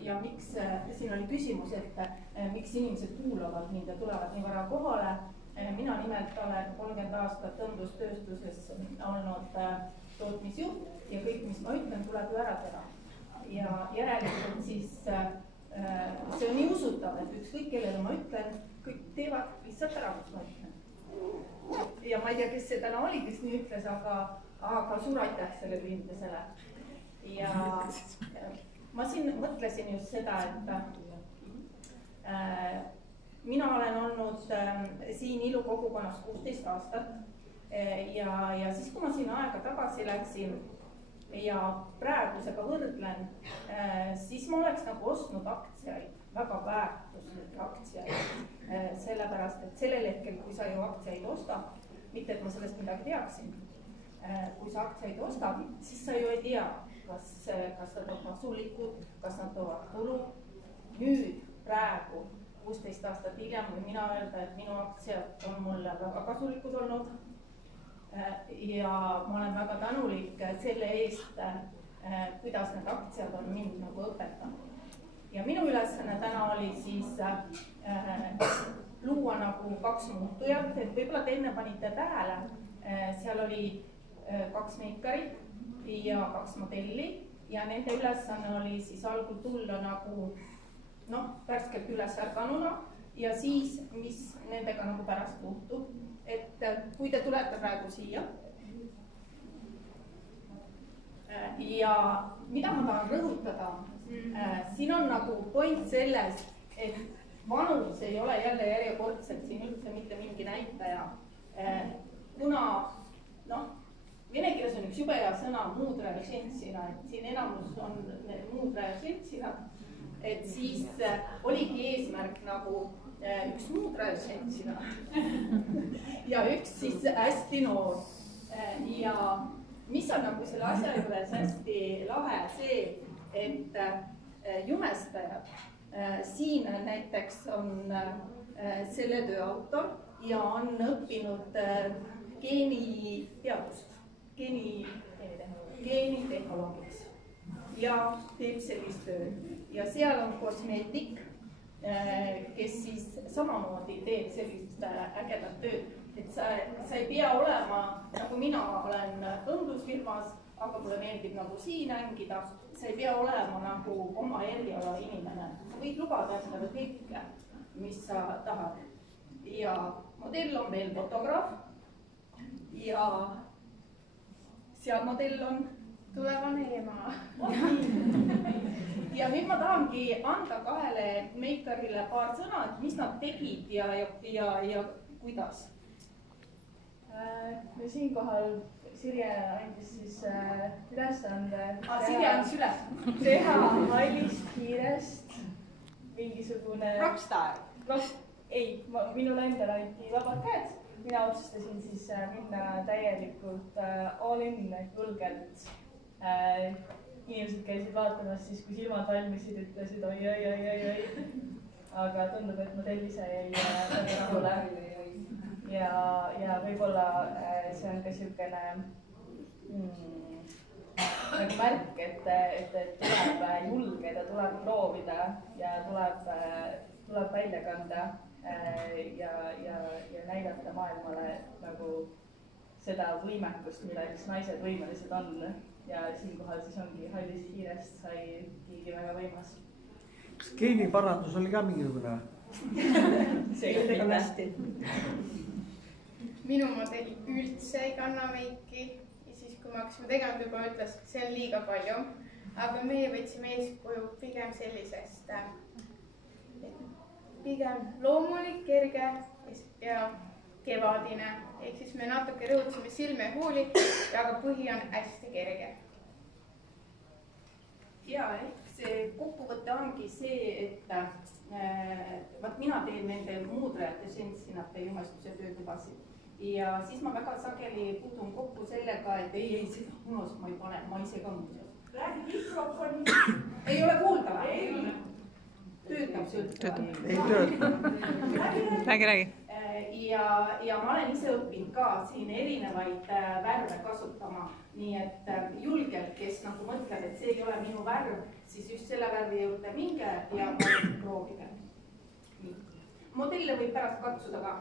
ja miks, siin oli küsimus, et miks inimesed kuulavad mind ja tulevad nii vara kohale. Mina nimelt olen 30 aastat õndustööstuses olnud tootmisjuht ja kõik, mis ma ütlen, tuleb ju ära teha. Ja järelikult siis see on nii usutav, et ükskõik kellele ma ütlen, kõik teevad lihtsalt ära, mis ma ütlen. Ja ma ei tea, kes see täna oli, kes nii ütles, aga suur aitäh selle püündesele. Ja ma siin mõtlesin just seda, et mina olen olnud siin ilukogukonnas 16 aastat ja siis, kui ma siin aega tagasi läksin ja praegusega võrdlen, siis ma oleks nagu ostnud aktsiaid, väga väärtuslikke aktsiaid, sellepärast, et sellel hetkel, kui sa ju aktsiaid ostad, mitte et ma sellest midagi teaksin, kui sa aktsiaid ostad, siis sa ju ei tea, kas ta toob kasulikud, kas nad toovad tulu. Nüüd, praegu, 16 aastat hiljem või mina öelda, et minu aktsiad on mulle väga kasulikud olnud ja ma olen väga tänulik selle eest, kuidas need aktsiad on mind nagu õpetanud. Ja minu ülesanne täna oli siis luua nagu 2 muutujat, et võib-olla te enne panite tähele, seal oli 2 meikarit ja 2 modelli ja nende ülesanne oli siis algul tulla nagu värskelt üles ärganuna ja siis, mis nendega nagu pärast muutub. Et kui te tulete praegu siia ja mida ma tahan rõhutada, siin on nagu point selles, et vanus ei ole jälle järjekordselt siin üldse mitte mingi näitaja, kuna vene keeles on üks jube hea sõna muudre žensina, et siin enamus on muudre žensina. Et siis oligi eesmärk nagu üks muudre žensina ja üks siis hästi noor. Ja mis on nagu selle asja juures hästi lahe see, et jumestajad, siin näiteks on selle töö autor ja on õppinud geeniteadust, geenitehnoloogiks ja teeb sellist tööd. Ja seal on kosmeetik, kes siis samamoodi teeb sellist ägedat tööd. Et sa ei pea olema, nagu mina olen õndusfirmas, aga mulle meeldib nagu siin hängida. Sa ei pea olema nagu oma eriala inimene. Sa võid lubada endale kõike, mis sa tahad. Ja modell on veel fotograaf ja seal modell on tulevane ema. Ja nüüd ma tahangi anda 2 meikarile paar sõna, et mis nad tegid ja kuidas. Siinkohal Sirje andis siis ülesande teha hallist hiirest mingisugune rockstar. Ei, minul endal anti vabad käed. Mina otsustasin siis minna täielikult all-in, julgelt. Inimesed käisid vaatamas siis, kui silmad valmisid, ütlesid oi. Aga tundub, et modell ise jäi rahule. Ja võib-olla see on ka niisugune nagu märk, et tuleb julgeda, tuleb proovida ja tuleb välja kanda ja näidata maailmale nagu seda võimekust, milleks naised võimelised on. Ja siinkohal siis ongi hallist hiirest sai keegi väga võimas. Kas geeniparandus oli ka mingisugune? See on hästi. Minu modell üldse ei kanna meiki ja siis, kui me hakkasime tegema, juba ütles, et see on liiga palju. Aga meie võtsime eeskuju pigem sellisest, pigem loomulik, kerge ja kevadine. Ehk siis me natuke rõhutasime silme ja huuli, aga põhi on hästi kerge. Ja ehk see kokkuvõte ongi see, et mina teen nende muudrejate ženssinate jumestuse töötubasid. Ja siis ma väga sageli puutun kokku sellega, et ei, seda unos ma ei pane, ma ise ka muuseas. Räägi mikrofoni. Ei ole kuulda või? Ei ole. Töötab see üldse? Töötab. Ei töötab. Räägi. ja ma olen ise õppinud ka siin erinevaid värve kasutama, nii et julgelt, kes nagu mõtleb, et see ei ole minu värv, siis just selle värvi juurde minge ja proovige. Modelle võib pärast katsuda ka.